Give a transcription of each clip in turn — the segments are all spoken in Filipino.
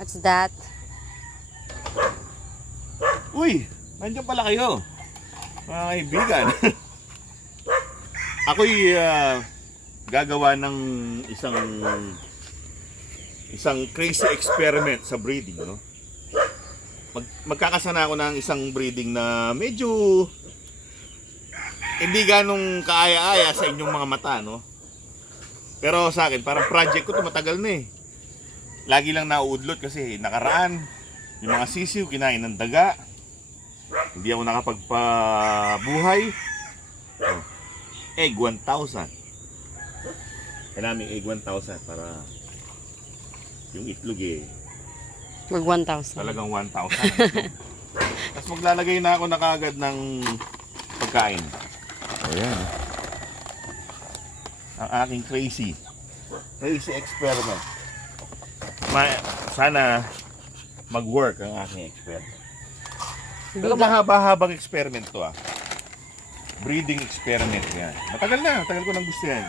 What's that? Uy, nandiyan pala kayo, mga kaibigan. Ako'y gagawa ng isang crazy experiment sa breeding, no? Magkakasana ako ng isang breeding na medyo hindi ganong kaaya-aya sa inyong mga mata, no? Pero sa akin, parang project ko to, matagal na eh. Lagi lang nauudlot kasi nakaraan, yung mga sisiw kinain ng daga. Hindi ako nakapagpabuhay. Oh. Egg 1,000. Kailangan may egg 1,000 para yung itlog eh. Mag 1,000. Talagang 1,000. Tapos maglalagay na ako na kagad ng pagkain. O yan. Ang aking crazy experiment. Sana mag-work ang aking experiment. Pero mahaba-habang experiment to ah. Breeding experiment yan. Matagal ko nang gusto yan.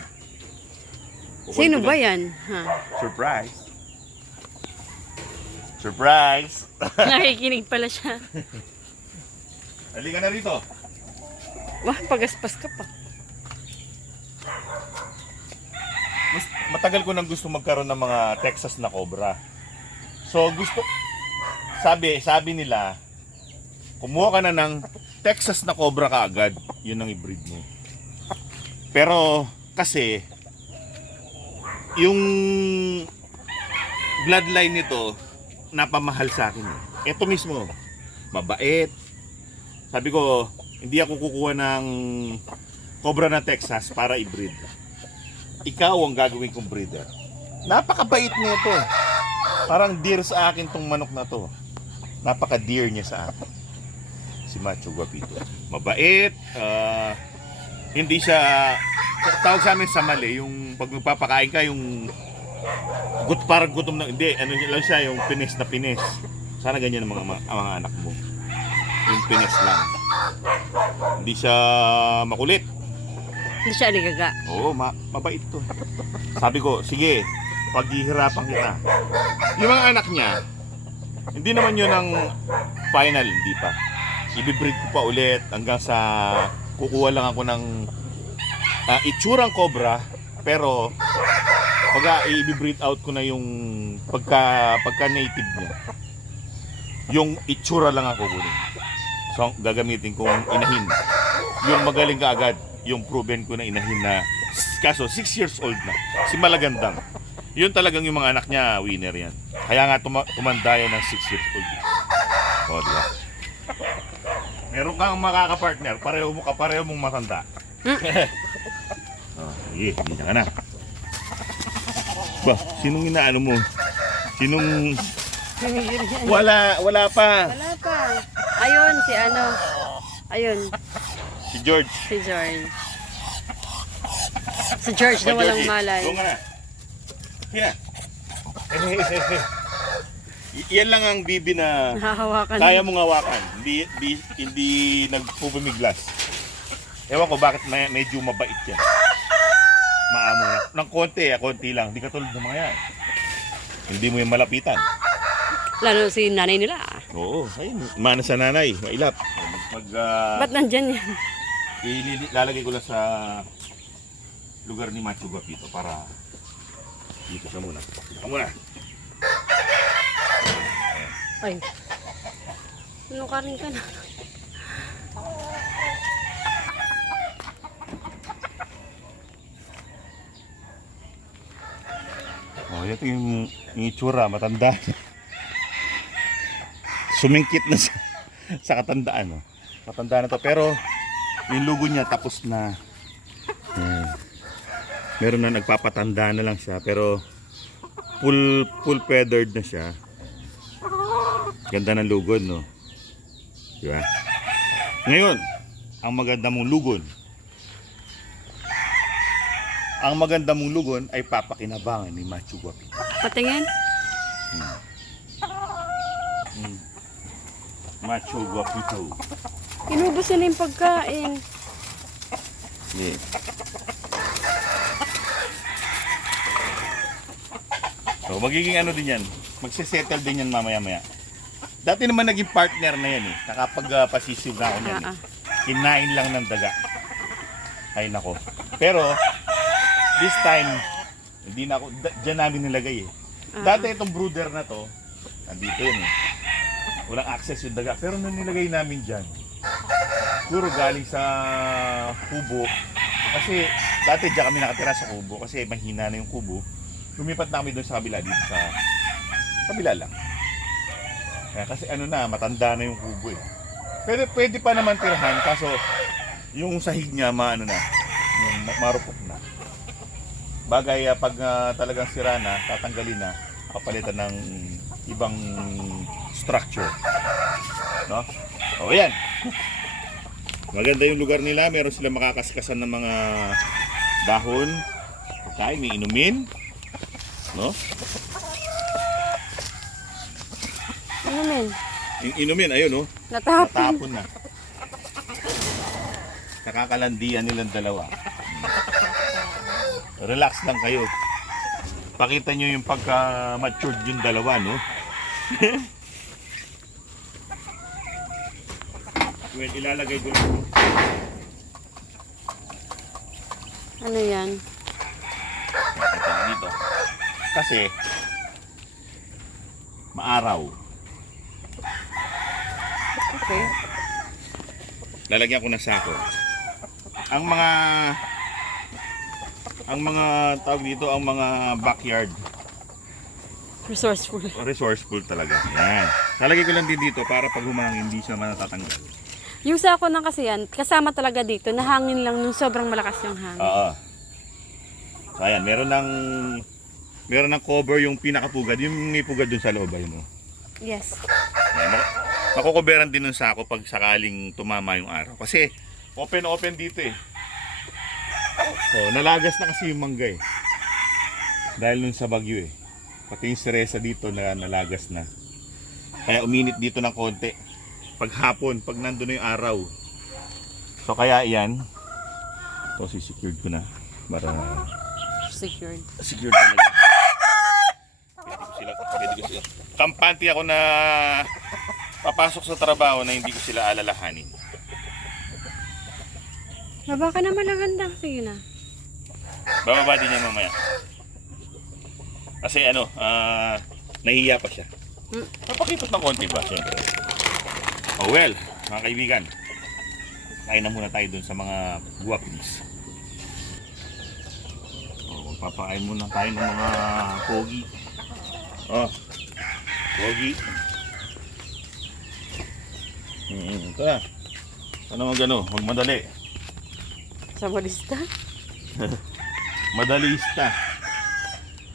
Sino ba yan? Ha? Surprise! Surprise! Nakikinig pala siya. Halika na rito. Wah, pagaspas ka pa. Matagal ko nang gusto magkaroon ng mga Texas na cobra. So sabi nila, kumuha ka na ng Texas na cobra kaagad, yun ang i-breed mo. Pero kasi yung bloodline nito napamahal sa akin. Ito mismo, mabait. Sabi ko, hindi ako kukuha ng cobra na Texas para i-breed. Ikaw ang gagawin kong breeder. Napakabait nito. Parang dear sa akin tong manok na to. Napaka-dear niya sa akin. Si Macho Guapito. Mabait. Hindi siya, tawag sa amin sa mali, yung pag magpapakain ka, yung parang gutom na, hindi, ano lang siya, yung pinis na pinis. Sana ganyan ang mga anak mo. Yung pinis lang. Hindi siya makulit. Hindi siya aligaga. Oo, mabait to. Sabi ko, sige, paghihirapan kita. Yung mga anak niya, hindi naman yun ang final, hindi pa. Ibibreed ko pa ulit hanggang sa kukuha lang ako ng itsurang cobra, pero ibibreed out ko na yung pagka native niya. Yung itsura lang ako kunin. So, gagamitin kong inahin. Yung magaling ka agad, yung proven ko na inahin na kaso 6 years old na. Si Malagandang. Yun talagang yung mga anak niya, winner yan. Kaya nga tumanda yan ng 6 years old. O, diba? Meron kang makaka-partner, pareho mong matanda. Oh, sige, hindi na ka na. Ba, sinong inaano mo? Sinong... Wala pa. Wala pa. Ayun, si ano. Ayun, Si George. si George. Si George na walang malay. Doon ka na. Yan. Yan lang ang bibi na Nahahawakan. kaya mong hawakan. Hindi nagpupumiglas. Ewan ko bakit medyo mabait yan. Maamo na. Ng konti lang. Hindi katulad ng mga yan. Hindi mo yung malapitan. Lalo si nanay nila. Oo, ayun. Mana sa nanay. Mailap. Ba't nandyan yan? Lalagay ko lang sa lugar ni Macho Guapito para dito siya muna. Dito ka muna. Ay. Ano ka rin ka na? Oh, ito yung itsura, matanda. Sumingkit na sa katandaan. Oh. Matanda na to, pero yung lugo niya tapos na. Meron na nagpapatanda na lang siya, pero full feathered na siya. Ganda ng lugod, no? Diba? Ngayon, ang maganda mong lugon. Ang maganda mong lugon ay papakinabangan ni Macho Guapito. Patingin? Macho Guapito. Inubos na yung pagkain. Yeah. So, O, magiging ano din yan. Magsisettle din yan mamaya-maya. Dati naman naging partner na yan eh. Nakapag-pasisiw na ako yan eh. Kinain lang ng daga. Ay nako. Pero, this time, hindi na ako, dyan namin nilagay eh. Dati itong brooder na to, nandito yan eh. Walang access yung daga. Pero nung nilagay namin dyan, puro galing sa kubo. Kasi dati dyan kami nakatira sa kubo kasi mahina na yung kubo. Lumipat na kami doon sa kabila, dito sa kabila lang. Kaya kasi ano na, matanda na yung kubo eh. Pwede pa naman tirahan, kaso yung sahig niya maano na, yung marupok na. Bagay pag talagang sira na, tatanggalin na, papalitan ng ibang structure. No? O yan. Maganda yung lugar nila, meron sila makakaskasan ng mga dahon, pagkain, may inumin. No? Ano men? Inumin, ayun no? Natapon. Na. Nakakalandian nilang dalawa. Relax lang kayo. Pakita nyo yung pagka-matured yung dalawa, no? Well, ilalagay ko lang. Ano yan? Ito, dito. Kasi, maaraw. Okay. Lalagyan ko ng sako. Ang mga tawag dito, ang mga backyard resourceful talaga. Yan. Lalagay ko lang din dito para pag humangin hindi siya matatanggal. Yung sako ng kasi yan, kasama talaga dito, nahangin lang nung sobrang malakas yung hangin. Oo. So ayan, meron ng cover yung pinakapugad, yung may pugad dun sa loob ayun mo. Yes. Ayan, makukuberan din ng sako pag sakaling tumama yung araw. Kasi open dito eh. So, nalagas na kasi yung mangga eh. Dahil nun sa bagyo eh. Pati yung seresa dito na nalagas na. Kaya uminit dito ng konti. Pag hapon, pag nandun na yung araw. So kaya yan. Ito si-secured ko na. Para Secured. secured talaga. Pwede ko sila. Kampante ako na papasok sa trabaho na hindi ko sila alalahanin. Baba ka na malaganda. Sige na. Bababa din yan mamaya. Kasi ano, nahihiya pa siya. Napakipot ng konti ba, siyempre. Oh well, mga kaibigan. Kain na muna tayo dun sa mga guwapins. Oh, magpapakain muna tayo ng mga pogi. Oh, pogi. Ito na. Ano magano, magmadali. Saborista? Madalista.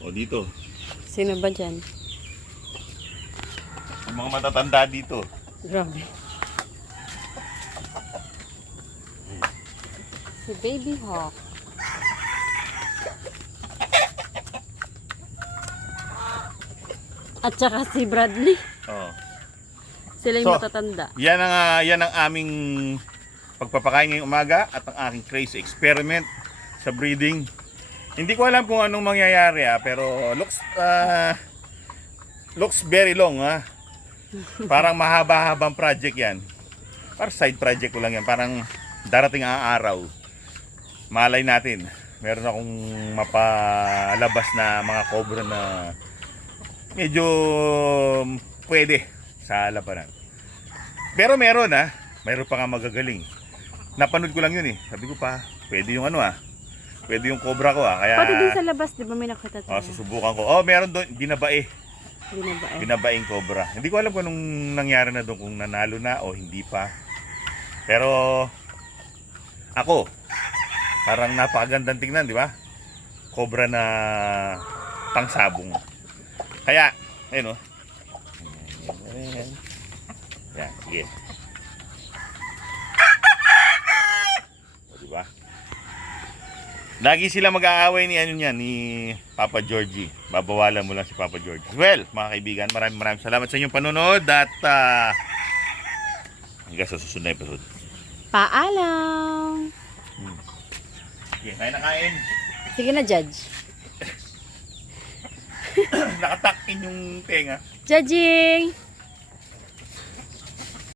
O dito. Sino ba dyan? Ang mga matatanda dito. Grabe. Si Baby Hawk. At saka si Bradley. Oh. Sila yung matatanda. Yan ang aming pagpapakain ngayong umaga at ang aking crazy experiment sa breeding. Hindi ko alam kung anong mangyayari pero looks very long Parang mahaba-habang project yan. Parang side project ko lang yan. Parang darating ang araw. Malay natin. Meron akong mapalabas na mga cobra na medyo pwede sa labanan. Pero meron mayroon pa nga magagaling. Napanood ko lang yun Sabi ko pa, pwede yung pwede yung cobra ko Kaya, pati din sa labas, di ba may nakita tayo? susubukan ko. Meron doon, binabae. Binabaing cobra. Hindi ko alam kung anong nangyari na doon, kung nanalo na o hindi pa. Pero, ako, parang napakagandang tingnan, di ba? Cobra na pangsabong. Kaya, ayun Yan, sige. Diba? Lagi sila mag-aaway ni Papa Georgie. Babawalan mo lang si Papa Georgie. Well, mga kaibigan, maraming salamat sa inyong panonood at hanggang sa susunod na episode. Paalam! Sige, kain na kain. Sige na, Judge. Nakatakin yung tenga. Judging!